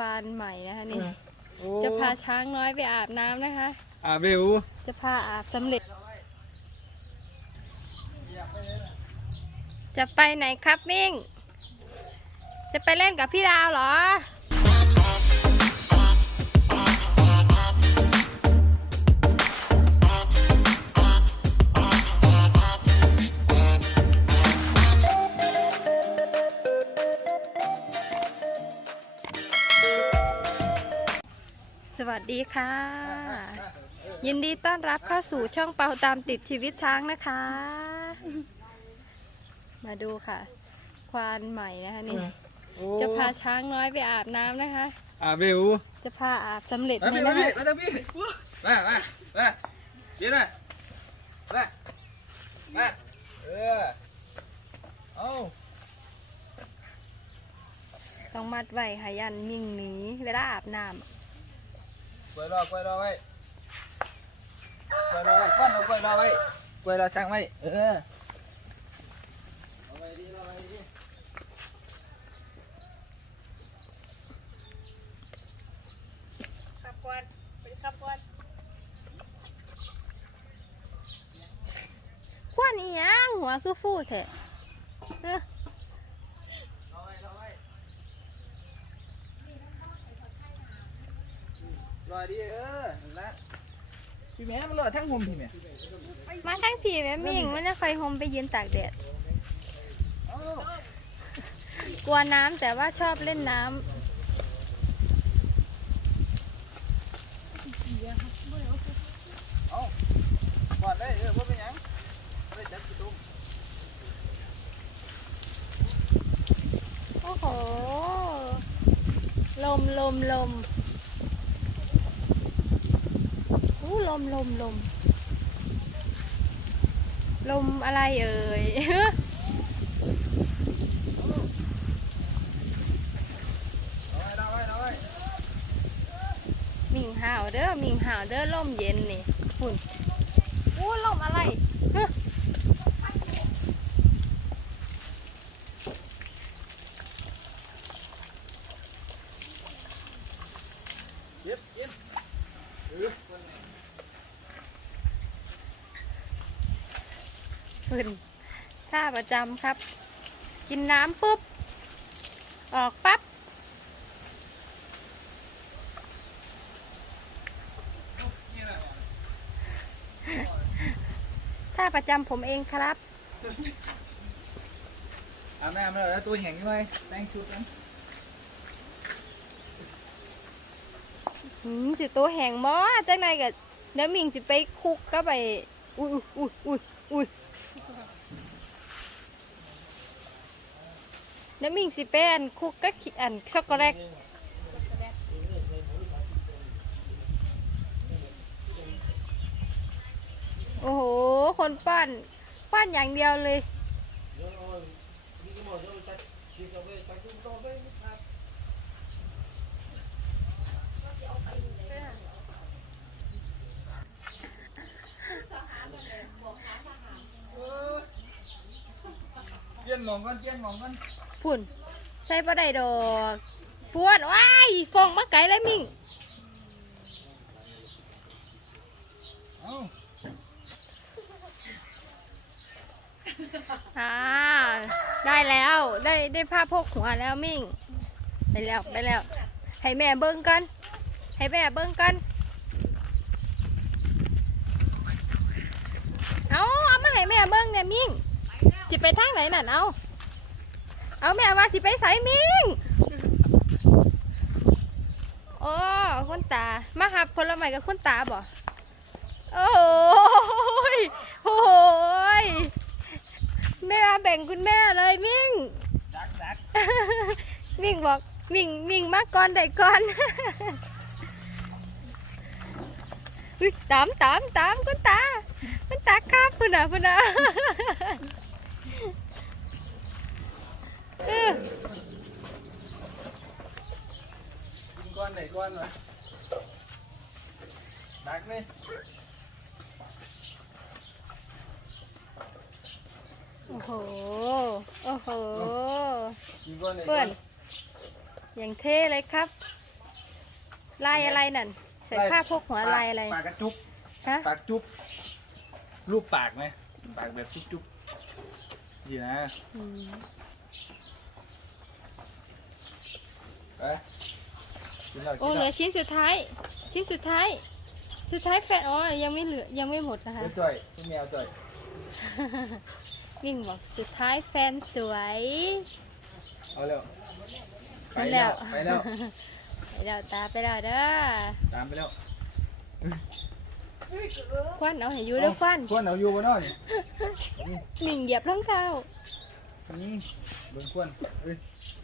ควานใหม่นะคะนี่โอ้จะพาช้างน้อยไปอาบน้ำนะคะอาเบลจะพาอาบสำเร็จ จะไปไหนครับมิ่ง จะไปเล่นกับพี่ดาวเหรอ ดีค่ะ ยินดีต้อนรับเข้าสู่ช่องเปาตามติดชีวิตช้างนะคะ มาดูค่ะ ควานใหม่นะคะนี่โอ้จะพาช้างน้อยไปอาบน้ำนะคะอาเบลจะพาอาบสำเร็จมาไหมพี่นะมาพี่คะมาทางพี่มามามากินนะมามาเออเอาต้องมัดไว้ค่ะยันมิ่งหนีเวลาอาบน้ กล้วยรอกล้วยรอไว้กล้วยรอไว้ก้อนเอากล้วยรอไว้กล้วยรอช่างไว้เออเอาไว้ดีเอาไว้ดีำขับกวนขับกวนควนอีหยังหัวคือฟูแท้เออรอไว้รอไว้ รอดีเออนั่นละพี่แม่มันรอทั้งผมพี่แม่มาทั้งผีแม่มิ่งมันจะคอยโฮมไปยืนตากแดดเอากลัวน้ำแต่ว่าชอบเล่นน้ำเอากอดได้เออว่าเป็นหยังไม่ได้จับกี่ตุ้มโอ้โห ลมลมลมอู้ ลมลมลมลมอะไรเอ่ย มิงหาวเด้อมิงหาวเด้อลมเย็นนี่หุ่นอู้ลมอะไรฮะ เย็บเย็บเออ หุ่นท่าประจำครับ กินน้ำปุ๊บ ออกปั๊บนี่แหละท่าประจำผมเองครับอาบน้ำแล้วแล้วตัวแห้งยังไงแต่งชุดนะหืมสิตัวแหงมอจังไดก็เดี๋ยวมิงสิไปคุกก็ไปอุ้ยอุ้ยอุ้ยอุ้ย เดี๋ยวมิงสิไปอันคุกก็ขี้อันช็อกโกแลตโอ้โห คนป้นป้นอย่างเดียวเลยเปลี่ยนมองกันเปลี่ยนมองกัน พุ่นใส่ปลาได้ดอกปวนว้ายฟองมาไก่เลยมิงเอาอ่าได้แล้วได้ได้ผ้าพกหัวแล้วมิ่งไปแล้วไปแล้ว ให้แม่เบิ้งกัน ให้แม่เบิ้งกันเอาเอามาให้แม่เบิ้งเนี่ยมิ่งสิไปทางไหนน่ะเอา เอาแม่ว่าสิไปใส่มิ่งโอ้คุณตา มาหับคนละใหม่กับคุณตาบ่โอ้ยโอ้ยไม่มาแบ่งคุณแม่เลยมิ่งดักดักมิ่งบอกมิ่งมิ่งมาก่อนได้ก่อนอุ๊ยตามตามตามคุณตาคุณตาครับคุณอะคุณอะ เออ กินก้อนไหนก้อนวะดักเลยโอ้โห โอ้โหกินก้อนไหนก้เพื่ออนนอย่างเท่เลยครับ ลายอะไรนั่น ใส่ผ้าพกหัวลายอะไร ปากกระจุบฮะ ปากจุบรูปปากไหมปากแบบจุบจุบดีนะ อืม ไปกินแล้ว โอ้กินเหลืแล้อวชิ้นสุดท้าย ชิ้นสุดท้าย สุดท้ายแฟนอ๋อยังไม่เหลือยังไม่หมดนะคะเดี๋ยวจ่อยพี่แมวจ่อยวิ่งบอกสุดท้ายแฟนสวย เอาเร็วไปนั่นแล้วไปแล้วไปแล้วตาไปแล้วเด้อตามไปแล้วควันเอาให้อยู่เด้อควันควนเอาอยู่บนนอกนี่หมิ่งเหยียบรองเท้านี่เบิ่งควนเอ้ย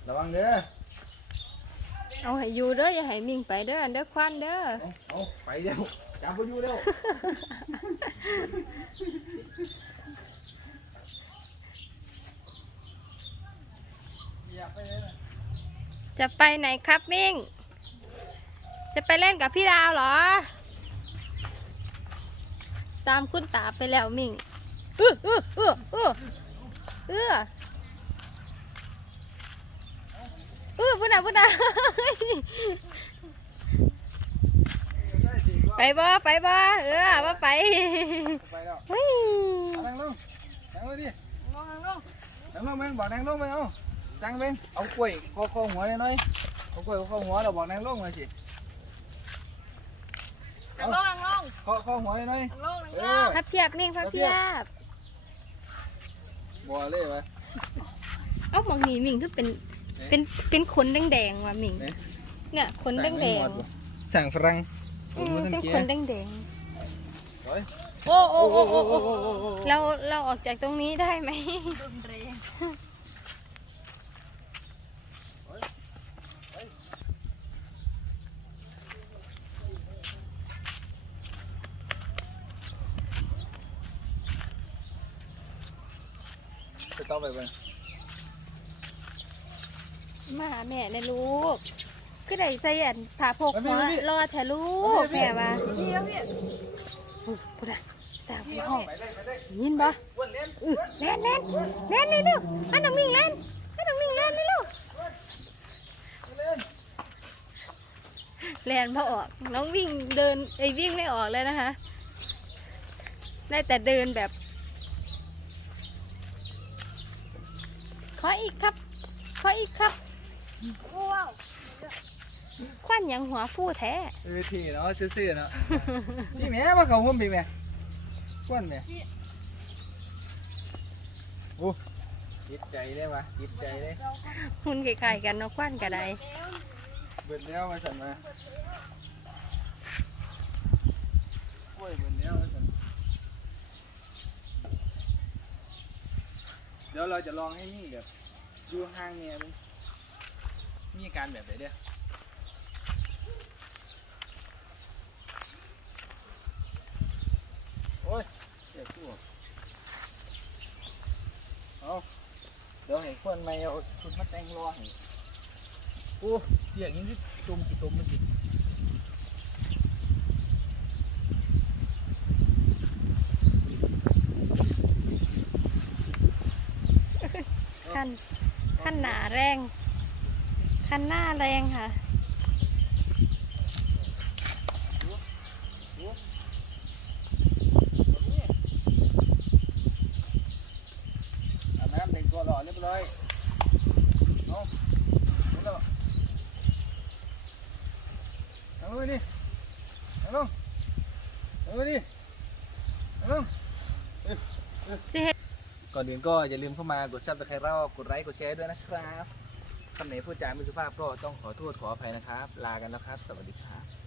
ระวังเด้อ เอาให้อยู่เด้ออย่าให้หมิ่งไปเด้อเด้อควันเด้อ เอาเอาไปเร็วจับไปอยู่เร็วอย่าไปเลยนะจะไปไหนครับมิ่ง จะไปเล่นกับพี่ดาวเหรอ ตามคุณตาไปแล้วมิ่งเออเออเออเออเออเออพุ่นน่ะพุ่นน่ะได้สิไปบ่ไปบ่เออว่าไปไปแล้วเฮ้ยเอานั่งลงนั่งลงดินั่งลงนั่งลงนั่งลงแม่งบอกนั่งลงไปเอาสั่งเบงเอากล้วยคอคอหัวหน่อยๆเอากล้วยคอหัวเราบอกนั่งลงมาสินั่งลงนั่งลงคอคอหัวหน่อยนั่งลงนั่งๆเอลองพับเพียบมิ่งพับเพียบบัวเลยวะเอ้าบางนี้มิ่งคือเป็น เป็นเป็นขนแดงๆว่ะมิ่งไหนเนี่ยขนแดงสั่งฝรั่งๆผอืมมมาทั้งเป็นเกียขนร์แดงโอ้ยๆโอ้โอ้โอ้โอ้โอ้โอ้โอ้โอ้โอ้โอ้เราเราออกจากตรงนี้ได้ไหมรุนแรงจะต้องไปเบิ่ง มาหาแม่ในลูกคือได้ใส่อันผ้าพกหัวรอแถลูกแม่ว่าเดี๋ยวพี่อุ๊ยพูดอะสาวห้องไปเลยไปเลยยินบ่อ้วนเล่นอือเล่นเล่นเล่นนี่ลูกให้น้องมิ่งเล่นให้น้องมิ่งเล่นนี่ลูกเล่นเล่นพอออกน้องวิ่งเดินไอ้ยวิ่งไม่ออกเลยนะคะ ได้แต่เดินแบบ ขออีกครับ ขออีกครับว้าว ควันหยังหัวฟู่แท้เวทีเนาะซื่อๆเนาะพี่แม่มาเขาห่มพี่แม่อ้วนแม่โอ้จิตใจได้ปะจิตใจได้หุ่นคล้ายๆกันเนาะควันกระไดเบิดแล้วมาสั่นมาโอ้ยเบิดแล้วมาสั่นเดี๋ยวเราจะลองให้มี่แบบดูห่างเนี่ย มีอาการแบบไหนเด้อโอ้ยเจ็บตัวเอาเดี๋ยวให้คนไม่เอาชุดมาแต่งรอให้โอ้เสียงยังที่จมกี่จมมันสิขั้นขั้นหนาแรง ขั้นหน้าแรงค่ะ อาบน้ำแต่งตัวหล่อเรียบร้อยเอาเอาแล้วเอาลงไปดิเอาลงเอาไปดิเอาลง สิเฮ็ดก่อนอื่นก็อย่าลืมเข้ามากดซับสไครต์เรากดไลค์กดแชร์ด้วยนะครับ คำไหนพูดจาไม่สุภาพก็ต้องขอโทษขออภัยนะครับ ลากันแล้วครับ สวัสดีครับ